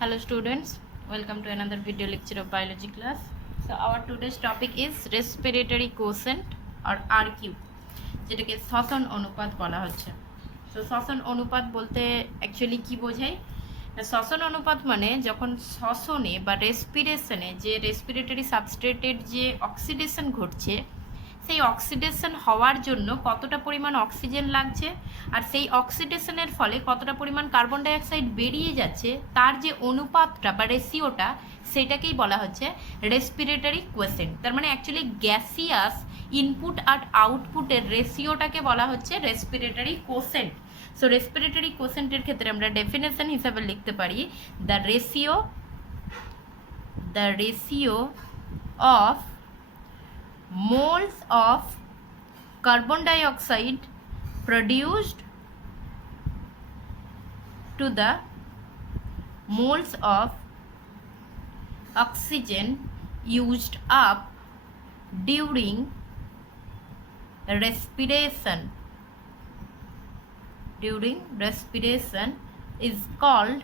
Hello students, welcome to another video lecture of biology class. So our today's topic is respiratory quotient or RQ, যেটাকে শ্বসন অনুপাত বলা হচ্ছে। তো শ্বসন অনুপাত বলতে অ্যাকচুয়ালি কি বোঝায়? শ্বসন অনুপাত মানে যখন শ্বসনে বা রেসপিরেশনে যে রেসপিরেটরি সাবস্ট্রেটের যে অক্সিডেশন ঘটছে, সেই অক্সিডেশন হওয়ার জন্য কতটা পরিমাণ অক্সিজেন লাগছে আর সেই অক্সিডেশনের ফলে কতটা পরিমাণ কার্বন ডাইঅক্সাইড বেরিয়ে যাচ্ছে, তার যে অনুপাতটা বা রেশিওটা, সেটাকেই বলা হচ্ছে রেসপিরেটরি কোয়েসেন্ট। তার মানে অ্যাকচুয়ালি গ্যাসিয়াস ইনপুট আর আউটপুটের রেশিওটাকে বলা হচ্ছে রেসপিরেটরি কোয়েসেন্ট। সো রেসপিরেটরি কোয়েসেন্টের ক্ষেত্রে আমরা ডেফিনেশন হিসাবে লিখতে পারি the ratio of moles of carbon dioxide produced to the moles of oxygen used up during respiration is called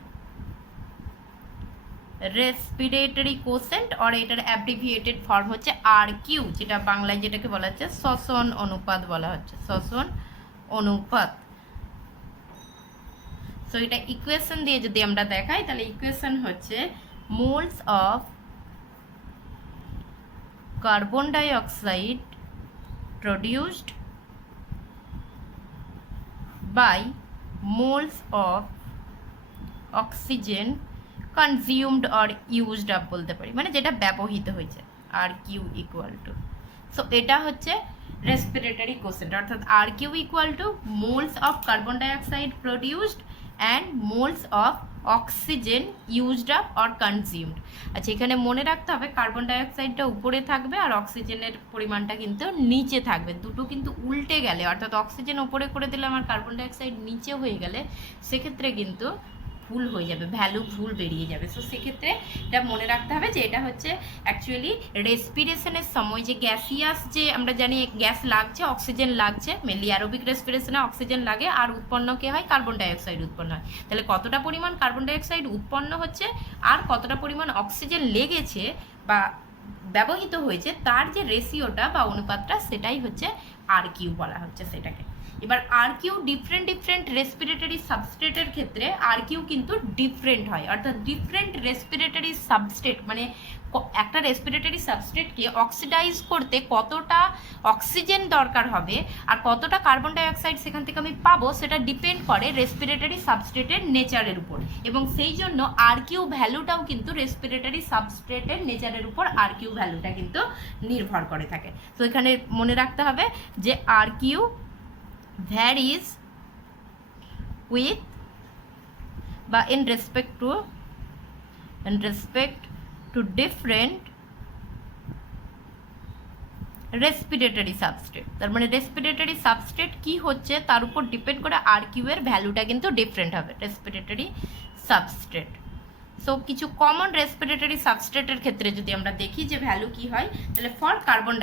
respiratory quotient or এটার অ্যাব্রিভিয়েটেড ফর্ম হচ্ছে RQ, যেটা বাংলায় যেটাকে বলা হচ্ছে শ্বসন অনুপাত বলা হচ্ছে, শ্বসন অনুপাত। সো এটা ইকুয়েশন দিয়ে যদি আমরা দেখাই তাহলে ইকুয়েশন হচ্ছে moles of carbon dioxide produced by moles of oxygen consumed or used up বলতে পারি, মানে যেটা ব্যবহৃত হয়েছে, RQ ইকুয়াল টু। সো এটা হচ্ছে রেসপিরেটরি কোসেন্ট, অর্থাৎ RQ equal to moles of carbon dioxide produced and moles of oxygen used up or consumed. আচ্ছা, এখানে মনে রাখতে হবে কার্বন ডাইঅক্সাইডটা উপরে থাকবে আর অক্সিজেনের পরিমাণটা কিন্তু নিচে থাকবে। দুটো কিন্তু উল্টে গেলে, অর্থাৎ অক্সিজেন উপরে করে দিলে আমার কার্বন ডাইঅক্সাইড নিচে হয়ে গেলে সেক্ষেত্রে কিন্তু ভুল হয়ে যাবে, ভ্যালু ভুল বেরিয়ে যাবে। সো সেক্ষেত্রে এটা মনে রাখতে হবে যে এটা হচ্ছে অ্যাকচুয়ালি রেসপিরেশনের সময় যে গ্যাসিয়াস, যে আমরা জানি গ্যাস লাগছে, অক্সিজেন লাগছে, মেনলি অ্যারোবিক রেসপিরেশনে অক্সিজেন লাগে আর উৎপন্ন কে হয়, কার্বন ডাইঅক্সাইড উৎপন্ন হয়। তাহলে কতটা পরিমাণ কার্বন ডাইঅক্সাইড উৎপন্ন হচ্ছে আর কতটা পরিমাণ অক্সিজেন লেগেছে বা ব্যবহৃত হয়েছে, তার যে রেশিওটা বা অনুপাতটা, সেটাই হচ্ছে RQ বলা হচ্ছে সেটাকে। এবার RQ ডিফারেন্ট রেসপিরেটরি সাবস্ট্রেটের ক্ষেত্রে RQ কিন্তু ডিফারেন্ট হয়, অর্থাৎ ডিফারেন্ট রেসপিরেটরি সাবস্ট্রেট মানে একটা রেসপিরেটরি সাবস্ট্রেটকে অক্সিডাইজ করতে কতটা অক্সিজেন দরকার হবে আর কতটা কার্বন ডাইঅক্সাইড সেখান থেকে আমি পাবো, সেটা ডিপেন্ড করে রেসপিরেটরি সাবস্ট্রেটের নেচারের উপর, এবং সেই জন্য RQ ভ্যালুটাও কিন্তু রেসপিরেটরি সাবস্ট্রেটের নেচারের উপর RQ ভ্যালুটা কিন্তু নির্ভর করে থাকে। তো এখানে মনে রাখতে হবে যে RQ varies with বা in respect to different respiratory substrate. তার মানে রেসপিরেটরি সাবস্ট্রেট কি হচ্ছে তার উপর ডিপেন্ড করে RQ এর ভ্যালুটা কিন্তু ডিফারেন্ট হবে, রেসপিরেটরি সাবস্ট্রেট। সো কিছু কমন রেসপিরেটরি সাবস্ট্রেটের ক্ষেত্রে যদি আমরা দেখি যে ভ্যালু কি হয়, তাহলে ফর কার্বন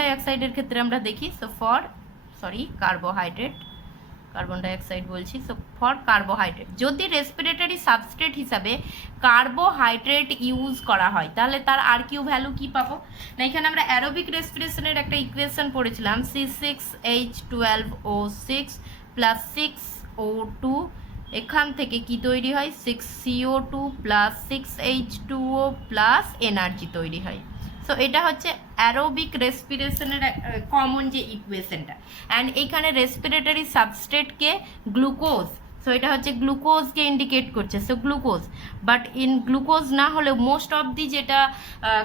ডাইঅক্সাইডের ক্ষেত্রে আমরা দেখি, সো কার্বন ডাইঅক্সাইড বলছি, সো ফর কার্বোহাইড্রেট, যদি রেসপিরেটরি সাবস্ট্রেট হিসাবে কার্বোহাইড্রেট ইউজ করা হয় তাহলে তার RQ ভ্যালু কি পাবো না? এখানে আমরা অ্যারোবিক রেসপিরেশনের একটা ইকুয়েশন পড়েছিলাম, C6H12O6 প্লাস 6O2, এখান থেকে কি তৈরি হয়, 6CO2 plus 6H2O plus energy তৈরি হয়। সো এটা হচ্ছে অ্যারোবিক রেসপিরেশনের কমন যে ইকুয়েশনটা, অ্যান্ড এইখানে রেসপিরেটরি সাবস্ট্রেটকে গ্লুকোজ, সো এটা হচ্ছে গ্লুকোজকে ইন্ডিকেট করছে, so glucose. But in glucose না হলেও মোস্ট অফ দি যেটা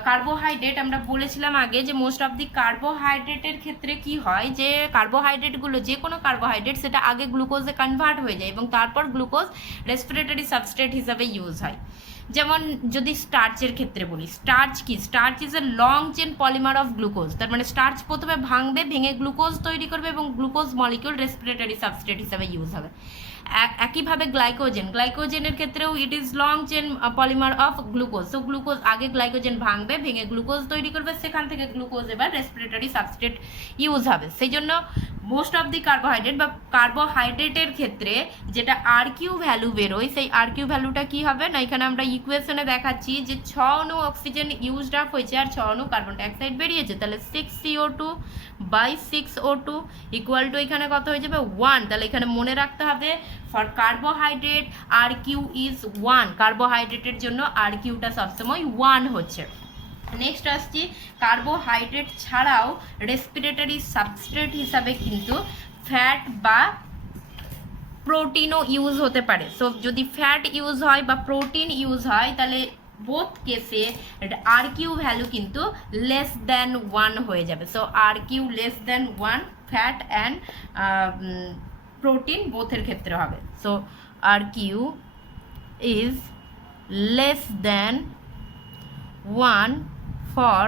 কার্বোহাইড্রেট, আমরা বলেছিলাম আগে যে মোস্ট অফ দি কার্বোহাইড্রেটের ক্ষেত্রে কি হয়, যে কার্বোহাইড্রেটগুলো যে কোনো কার্বোহাইড্রেট সেটা আগে গ্লুকোজে কনভার্ট হয়ে যায় এবং তারপর গ্লুকোজ রেসপিরেটরি সাবস্ট্রেট হিসাবে ইউজ হয়। যেমন যদি স্টার্চের ক্ষেত্রে বলি, starch is a long chain polymer of glucose. তার মানে স্টার্চ প্রথমে ভেঙে গ্লুকোজ তৈরি করবে এবং গ্লুকোজ মলিকিউল রেসপিরেটরি সাবস্ট্রেট হিসাবে ইউজ হবে। একইভাবে গ্লাইকোজেনের ক্ষেত্রেও it is long chain polymer of glucose. তো গ্লুকোজ আগে গ্লাইকোজেন ভাঙবে, ভেঙে গ্লুকোজ তৈরি করবে, সেখান থেকে গ্লুকোজ এবার রেসপিরেটরি সাবস্ট্রেট ইউজ হবে। সেই জন্য মোস্ট অফ দি কার্বোহাইড্রেট বা কার্বোহাইড্রেটের ক্ষেত্রে যেটা আর কিউ ভ্যালু বেরোয়, সেই আর কিউ ভ্যালুটা কি হবে না, এখানে আমরা ইকুয়েশনে দেখাচ্ছি যে 6 অণু অক্সিজেন ইউজড আপ হয়েছে আর 6 অণু কার্বন ডাইঅক্সাইড বেরিয়েছে, তাহলে 6CO2/6O2 ইকুয়াল টু এখানে কত হয়ে যাবে 1। তাহলে এখানে মনে রাখতে হবে for carbohydrate R Q is 1, কার্বোহাইড্রেটের জন্য আর কিউটা সবসময় 1 হচ্ছে। নেক্সট আসছি, কার্বোহাইড্রেট ছাড়াও রেসপিরেটরি সাবস্ট্রেট হিসাবে কিন্তু ফ্যাট বা প্রোটিনও ইউজ হতে পারে। সো যদি ফ্যাট ইউজ হয় বা প্রোটিন ইউজ হয় তাহলে বোথ কেসে আর কিউ ভ্যালু কিন্তু লেস দ্যান 1 হয়ে যাবে। So R Q less than 1 fat and protein বোথের ক্ষেত্রে হবে। So R Q is less than 1 for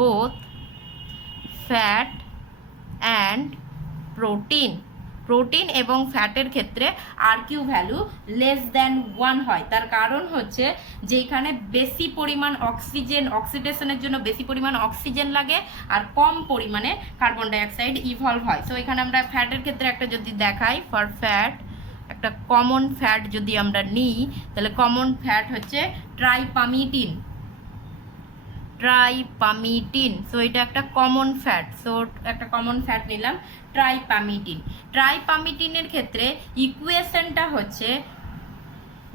both fat and protein। Protein এবং ফ্যাটের ক্ষেত্রে R Q value less than 1 হয়। তার কারণ হচ্ছে যে এখানে বেশি পরিমাণ অক্সিজেন, অক্সিডেশনের জন্য বেশি পরিমাণ অক্সিজেন লাগে আর কম পরিমাণে কার্বন ডাইঅক্সাইড ইভলভ হয়। সো এখানে আমরা ফ্যাটের ক্ষেত্রে একটা যদি দেখাই, ফর ফ্যাট একটা কমন ফ্যাট যদি আমরা নিই তাহলে কমন ফ্যাট হচ্ছে ট্রাইপামিটিন। সো এটা একটা কমন ফ্যাট। সো একটা কমন ফ্যাট নিলাম ট্রাইপামিটিনের ক্ষেত্রে ইকুয়েশনটা হচ্ছে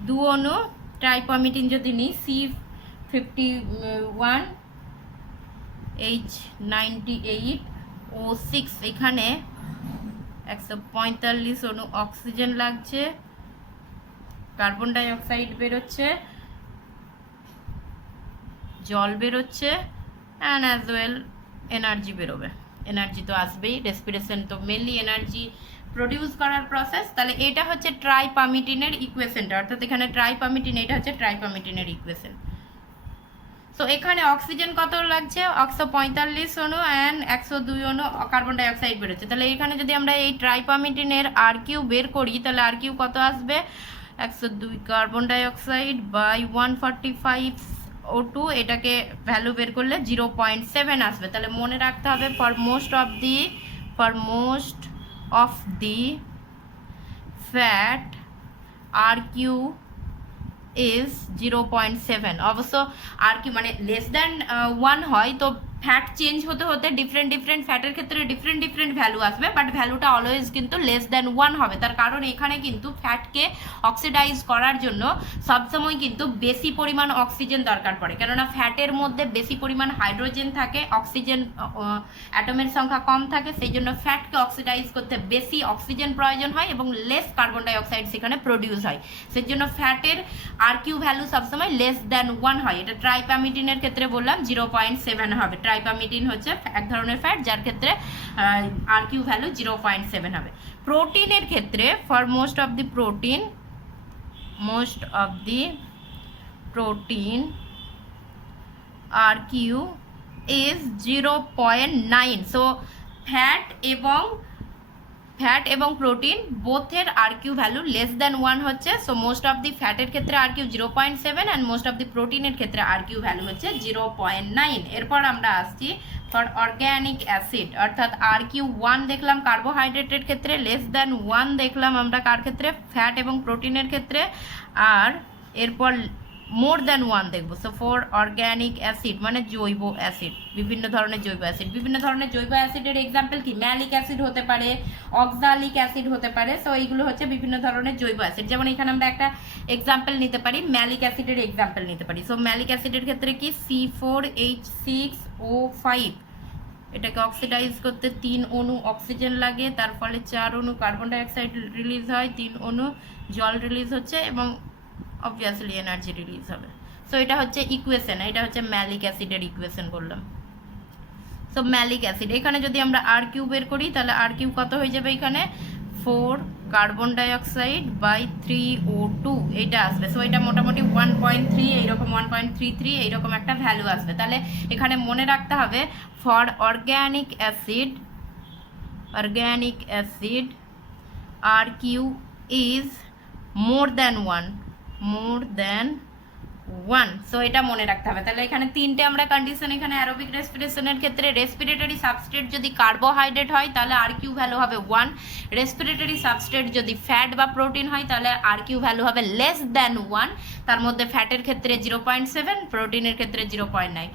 2 অণু ট্রাইপামিটিন যদি নিই C51H98O6, এখানে 145 অণু অক্সিজেন লাগছে, কার্বন ডাইঅক্সাইড বেরোচ্ছে, জল বেরোচ্ছে অ্যান্ড অ্যাজ ওয়েল এনার্জি বেরোবে। এনার্জি তো আসবেই, রেসপিরেশন তো মেনলি এনার্জি প্রডিউস করার প্রসেস। তাহলে এটা হচ্ছে ট্রাইপামিটিনের ইকুয়েশনটা, অর্থাৎ এখানে ট্রাইপামিটিন, এটা হচ্ছে ট্রাইপামিটিনের ইকুয়েশন। সো এখানে অক্সিজেন কত লাগছে 145 অণু অ্যান্ড 102 অণু কার্বন ডাইঅক্সাইড বেরোচ্ছে। তাহলে এখানে যদি আমরা এই ট্রাইপামিটিনের আর কিউ বের করি তাহলে আর কিউ কত আসবে 102 কার্বন ডাইঅক্সাইড বাই 145O2, এটাকে ভ্যালু বের করলে 0.7 আসবে। তাহলে মনে রাখতে হবে for most of the fat R Q is 0.7। অবশ্য আর কি মানে লেস দ্যান 1 হয় তো ফ্যাট চেঞ্জ হতে হতে ডিফারেন্ট ফ্যাটের ক্ষেত্রে ডিফারেন্ট ভ্যালু আসবে, বাট ভ্যালুটা অলওয়েজ কিন্তু লেস দ্যান 1 হবে। তার কারণ এখানে কিন্তু ফ্যাটকে অক্সিডাইজ করার জন্য সবসময় কিন্তু বেশি পরিমাণ অক্সিজেন দরকার পড়ে, কেননা ফ্যাটের মধ্যে বেশি পরিমাণ হাইড্রোজেন থাকে, অক্সিজেন অ্যাটমের সংখ্যা কম থাকে, সেই জন্য ফ্যাটকে অক্সিডাইজ করতে বেশি অক্সিজেন প্রয়োজন হয় এবং লেস কার্বন ডাইঅক্সাইড সেখানে প্রডিউস হয়। সেই জন্য ফ্যাটের আর কিউ ভ্যালু সবসময় লেস দ্যান 1 হয়। এটা ট্রাইপামিটিনের ক্ষেত্রে বললাম 0.7 হবে। ট্রাইপামিটিন হচ্ছে এক ধরনের ফ্যাট যার ক্ষেত্রে আর কিউ ভ্যালু 0.7 হবে। প্রোটিনের ক্ষেত্রে for most of the protein R Q is 0.9। So fat এবং প্রোটিন বোথের R Q value less than 1 হচ্ছে। সো মোস্ট অফ দি ফ্যাটের ক্ষেত্রে R Q 0.7 and most of the প্রোটিনের ক্ষেত্রে আর কিউ ভ্যালু হচ্ছে 0.9। এরপর আমরা আসছি ফর অর্গ্যানিক অ্যাসিড, অর্থাৎ আর কিউ 1 দেখলাম কার্বোহাইড্রেটের ক্ষেত্রে, লেস দ্যান 1 দেখলাম আমরা কার ক্ষেত্রে ফ্যাট এবং প্রোটিনের ক্ষেত্রে, আর এরপর মোর দ্যান 1 দেখবো। সো ফর অর্গ্যানিক অ্যাসিড মানে জৈব অ্যাসিড, বিভিন্ন ধরনের জৈব অ্যাসিডের এক্সাম্পল কি ম্যালিক অ্যাসিড হতে পারে, অক্সালিক অ্যাসিড হতে পারে। সো এইগুলো হচ্ছে বিভিন্ন ধরনের জৈব অ্যাসিড। যেমন এখানে আমরা একটা এক্সাম্পল নিতে পারি, ম্যালিক অ্যাসিডের এক্সাম্পল নিতে পারি। সো ম্যালিক অ্যাসিডের ক্ষেত্রে কি C4H6O5, এটাকে অক্সিডাইজ করতে 3 অণু অক্সিজেন লাগে, তার ফলে 4 অণু কার্বন ডাইঅক্সাইড রিলিজ হয়, 3 অণু জল রিলিজ হচ্ছে এবং অবভিয়াসলি এনার্জি রিলিজ হবে। সো এটা হচ্ছে ইকুয়েশন, এটা হচ্ছে ম্যালিক অ্যাসিডের ইকুয়েশন বললাম। সো ম্যালিক অ্যাসিড, এখানে যদি আমরা আর কিউ বের করি তাহলে আর কিউ কত হয়ে যাবে এখানে 4 কার্বন ডাইঅক্সাইড বাই 3O2 এটা আসবে। সো এটা মোটামুটি 1.3 এইরকম 1.33 এইরকম একটা ভ্যালু আসবে। তাহলে এখানে মনে রাখতে হবে for organic acid R Q is more than one, more than one. So এটা মনে রাখতে হবে। তাহলে এখানে তিনটে আমরা কন্ডিশন, এখানে অ্যারোবিক রেসপিরেশনের ক্ষেত্রে রেসপিরেটরি সাবস্ট্রেট যদি কার্বোহাইড্রেট হয় তাহলে আর কিউ ভ্যালু হবে 1, রেসপিরেটরি সাবস্ট্রেট যদি ফ্যাট বা প্রোটিন হয় তাহলে আর কিউ ভ্যালু হবে লেস দ্যান 1, তার মধ্যে ফ্যাটের ক্ষেত্রে 0.7, প্রোটিনের ক্ষেত্রে 0.9।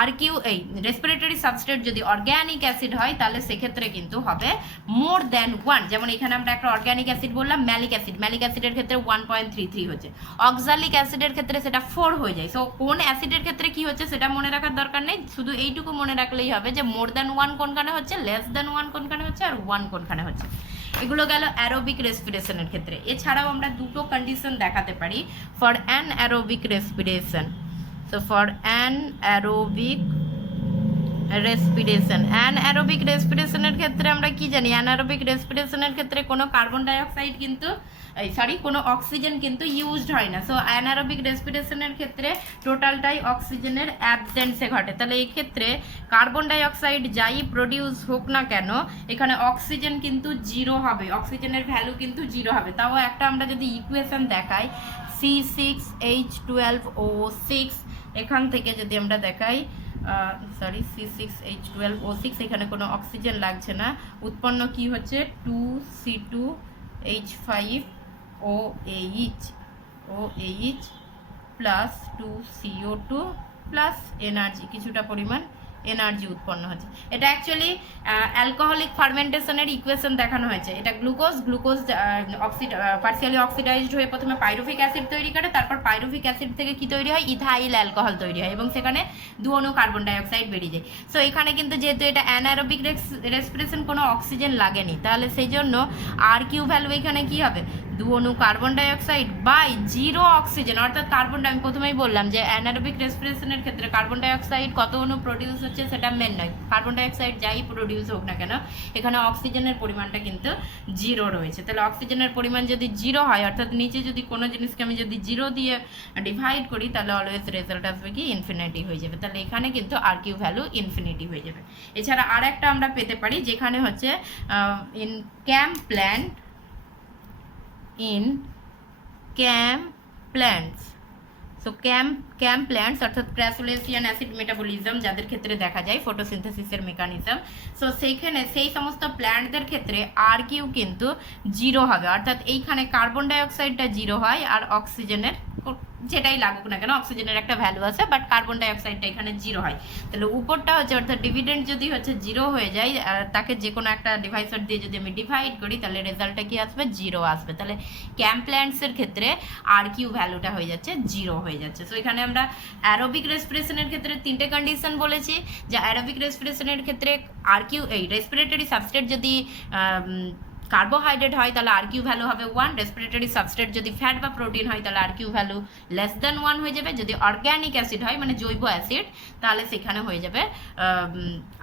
আর কিউ এই রেসপিরেটরি সাবস্ট্রেট যদি অর্গ্যানিক অ্যাসিড হয় তাহলে সেক্ষেত্রে কিন্তু হবে মোর দ্যান 1। যেমন এখানে আমরা একটা অর্গ্যানিক অ্যাসিড বললাম ম্যালিক অ্যাসিড, ম্যালিক অ্যাসিডের ক্ষেত্রে 1.33 হচ্ছে, অক্সালিক অ্যাসিডের ক্ষেত্রে সেটা 4 হয়ে যায়। সো কোন অ্যাসিডের ক্ষেত্রে কি হচ্ছে সেটা মনে রাখার দরকার নেই, শুধু এইটুকু মনে রাখলেই হবে যে মোর দ্যান 1 কোনখানে হচ্ছে, লেস দ্যান 1 কোনখানে হচ্ছে, আর 1 কোনখানে হচ্ছে। এগুলো গেল অ্যারোবিক রেসপিরেশনের ক্ষেত্রে। এছাড়াও আমরা দুটো কন্ডিশন দেখাতে পারি for an aerobic respiration. So for an aerobic respiration, anaerobic রেসপিরেশনের ক্ষেত্রে আমরা কি জানি, অ্যানারোবিক রেসপিরেশনের ক্ষেত্রে কোনো কার্বন ডাইঅক্সাইড কিন্তু কোনো অক্সিজেন কিন্তু ইউজড হয় না। সো অ্যানারোবিক রেসপিরেশনের ক্ষেত্রে টোটালটাই অক্সিজেনের অ্যাবসেন্সে ঘটে। তাহলে এই ক্ষেত্রে কার্বন ডাইঅক্সাইড যাই প্রডিউস হোক না কেন এখানে অক্সিজেন কিন্তু জিরো হবে, অক্সিজেনের ভ্যালু কিন্তু জিরো হবে। তাও একটা আমরা যদি ইকুয়েশন দেখাই C6H12O6, এখান থেকে যদি আমরা দেখাই C6H12O6, এখানে কোনো অক্সিজেন লাগছে না, উৎপন্ন কি হচ্ছে 2C2H5OH plus 2CO2 plus energy, কিছুটা পরিমাণ এনার্জি উৎপন্ন হচ্ছে। এটা অ্যাকচুয়ালি অ্যালকোহলিক ফার্মেন্টেশনের ইকুয়েশন দেখানো হয়েছে। এটা গ্লুকোজ পার্সিয়ালি অক্সিডাইজড হয়ে প্রথমে পাইরুভিক অ্যাসিড তৈরি করে, তারপর পাইরুভিক অ্যাসিড থেকে কি তৈরি হয়, ইথাইল অ্যালকোহল তৈরি হয় এবং সেখানে 2 অণু কার্বন ডাইঅক্সাইড বেরিয়ে যায়। সো এখানে কিন্তু যেহেতু এটা অ্যানারোবিক রেসপিরেশন কোনো অক্সিজেন লাগেনি, তাহলে সেই জন্য আর কিউ ভ্যালু এখানে কি হবে 2 অণু কার্বন ডাইঅক্সাইড বাই 0 অক্সিজেন, অর্থাৎ আমি প্রথমেই বললাম যে অ্যানারোবিক রেসপিরেশনের ক্ষেত্রে কার্বন ডাইঅক্সাইড কত অণু প্রডিউস হচ্ছে সেটা মেন নয়, কার্বন ডাইঅক্সাইড যাই প্রডিউস হোক না কেন এখানে অক্সিজেনের পরিমাণটা কিন্তু 0 রয়েছে। তাহলে অক্সিজেনের পরিমাণ যদি 0 হয়, অর্থাৎ নিচে যদি কোনো জিনিসকে আমি যদি 0 দিয়ে ডিভাইড করি তাহলে অলওয়েজ রেজাল্ট আসবে কি ইনফিনিটি হয়ে যাবে। তাহলে এখানে কিন্তু আর কিউ ভ্যালু ইনফিনিটি হয়ে যাবে। এছাড়া আর একটা আমরা পেতে পারি যেখানে হচ্ছে in camp plants. So camp plants অর্থাৎ ক্র্যাসুলেসিয়ান অ্যাসিড মেটাবলিজম যাদের ক্ষেত্রে দেখা যায় ফটোসিনথেসিসের মেকানিজম, সো সেইখানে সেই সমস্ত প্ল্যান্টদের ক্ষেত্রে আর কিউ কিন্তু 0 হবে, অর্থাৎ এইখানে কার্বন ডাইঅক্সাইডটা 0 হয় আর অক্সিজেনের যেটাই লাগুক না কেন অক্সিজেনের একটা ভ্যালু আছে, বাট কার্বন ডাইঅক্সাইডটা এখানে 0 হয়। তাহলে উপরটা হচ্ছে অর্থাৎ ডিভিডেন্ড যদি হচ্ছে 0 হয়ে যায় আর তাকে যে কোনো একটা ডিভাইসার দিয়ে যদি আমি ডিভাইড করি তাহলে রেজাল্টটা কি আসবে 0 আসবে। তাহলে ক্যাম্প প্ল্যান্টসের ক্ষেত্রে আর কিউ ভ্যালুটা হয়ে যাচ্ছে 0 হয়ে যাচ্ছে। সো এখানে আমরা অ্যারোবিক রেসপিরেশনের ক্ষেত্রে 3টে কন্ডিশন বলেছি, যে অ্যারোবিক রেসপিরেশনের ক্ষেত্রে আর কিউ রেসপিরেটরি সাবস্ট্রেট যদি কার্বোহাইড্রেট হয় তাহলে আর কিউ ভ্যালু হবে 1, রেসপিরেটরি সাবস্ট্রেট যদি ফ্যাট বা প্রোটিন হয় তাহলে আর কিউ ভ্যালু লেস দ্যান 1 হয়ে যাবে, যদি অর্গ্যানিক অ্যাসিড হয় মানে জৈব অ্যাসিড তাহলে সেখানে হয়ে যাবে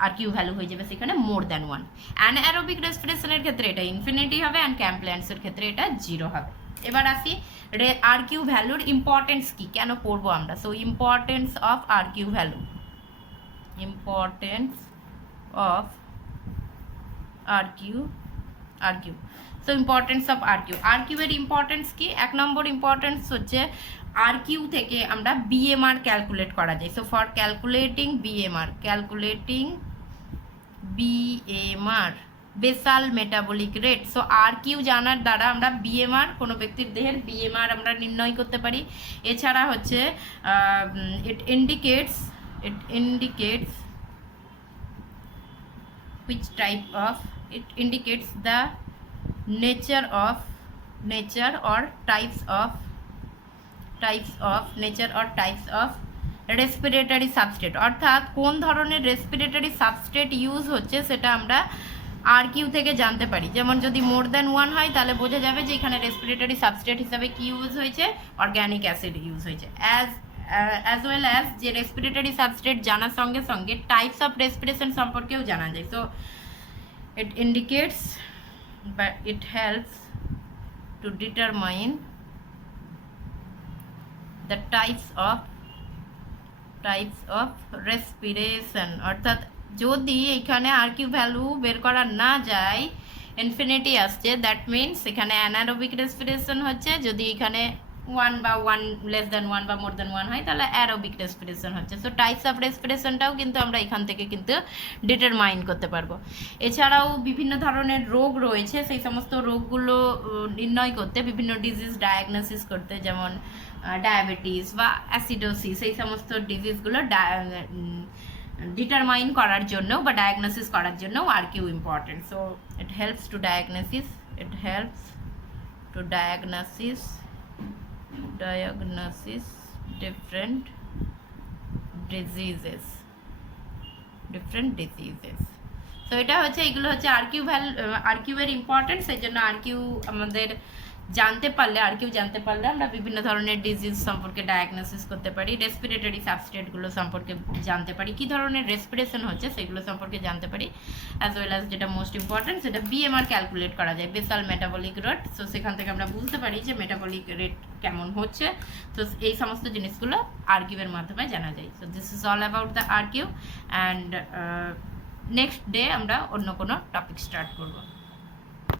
আর কিউ ভ্যালু হয়ে যাবে সেখানে মোর দ্যান 1। অ্যানারোবিক রেসপিরেশনের ক্ষেত্রে এটা ইনফিনিটি হবে অ্যান্ড ক্যাম্প প্ল্যান্টসের ক্ষেত্রে এটা 0 হবে। এবার আসি আর কিউ ভ্যালুর ইম্পর্টেন্স কি, কেন পড়বো আমরা। So importance of R Q value, importance of R Q. So importance of R Q এর ইম্পর্টেন্স কি, 1 নম্বর ইম্পর্টেন্স হচ্ছে আর কিউ থেকে আমরা বিএমআর ক্যালকুলেট করা যায়। So for calculating BMR basal metabolic rate. So R Q জানার দ্বারা আমরা বিএমআর কোনো ব্যক্তির দেহের বিএমআর আমরা নির্ণয় করতে পারি। এছাড়া হচ্ছে ইট indicates which type of it indicates the nature or types of respiratory substrate, অর্থাৎ কোন ধরনের রেসপিরেটরি সাবস্ট্রেট ইউজ হচ্ছে সেটা আমরা আর কিউ থেকে জানতে পারি। যেমন যদি মোর দ্যান 1 হয় তাহলে বোঝা যাবে যে এখানে রেসপিরেটরি সাবস্ট্রেট হিসাবে কি ইউজ হয়েছে, অর্গ্যানিক অ্যাসিড ইউজ হয়েছে। as well as যে রেসপিরেটরি সাবস্ট্রেট জানার সঙ্গে সঙ্গে টাইপস অফ রেসপিরেশন সম্পর্কেও জানা যায়। So it indicates but it helps to determine the types of respiration, অর্থাৎ যদি এখানে আর কিউ ভ্যালু বের করা না যায় ইনফিনিটি আসছে, দ্যাট মিনস এখানে অ্যানারোবিক রেসপিরেশন হচ্ছে, যদি এখানে 1 বা 1 লেস দ্যান 1 বা মোর দ্যান 1 হয় তাহলে অ্যারোবিক রেসপিরেশন হচ্ছে। সো টাইপস অফ রেসপিরেশনটাও কিন্তু আমরা এখান থেকে কিন্তু ডিটারমাইন করতে পারবো। এছাড়াও বিভিন্ন ধরনের রোগ রয়েছে, সেই সমস্ত রোগগুলো নির্ণয় করতে, বিভিন্ন ডিজিজ ডায়াগনোসিস করতে, যেমন ডায়াবেটিস বা অ্যাসিডোসিস, এই সমস্ত ডিজিজগুলো ডিটারমাইন করার জন্য বা ডায়াগনোসিস করার জন্য RQ important. So it helps to diagnosis, it helps to diagnosis different diseases, তো এটা হচ্ছে, এগুলো হচ্ছে আরকিউ এর ইম্পর্টেন্স। সেই জন্য আরকিউ আমাদের জানতে পারলে আমরা বিভিন্ন ধরনের ডিজিজ সম্পর্কে ডায়াগনোসিস করতে পারি, রেসপিরেটরি সাবস্টেটগুলো সম্পর্কে জানতে পারি, কী ধরনের রেসপিরেশন হচ্ছে সেগুলো সম্পর্কে জানতে পারি, অ্যাজ ওয়েল অ্যাজ যেটা মোস্ট ইম্পর্টেন্ট সেটা বিএমআর ক্যালকুলেট করা যায়, বেসাল মেটাবলিক রেট। সো সেখান থেকে আমরা বুঝতে পারি যে মেটাবলিক রেট কেমন হচ্ছে। তো এই সমস্ত জিনিসগুলো আরকিউ এর মাধ্যমে জানা যায়। So this is all about the RQ, and next day আমরা অন্য কোনো টপিক স্টার্ট করবো।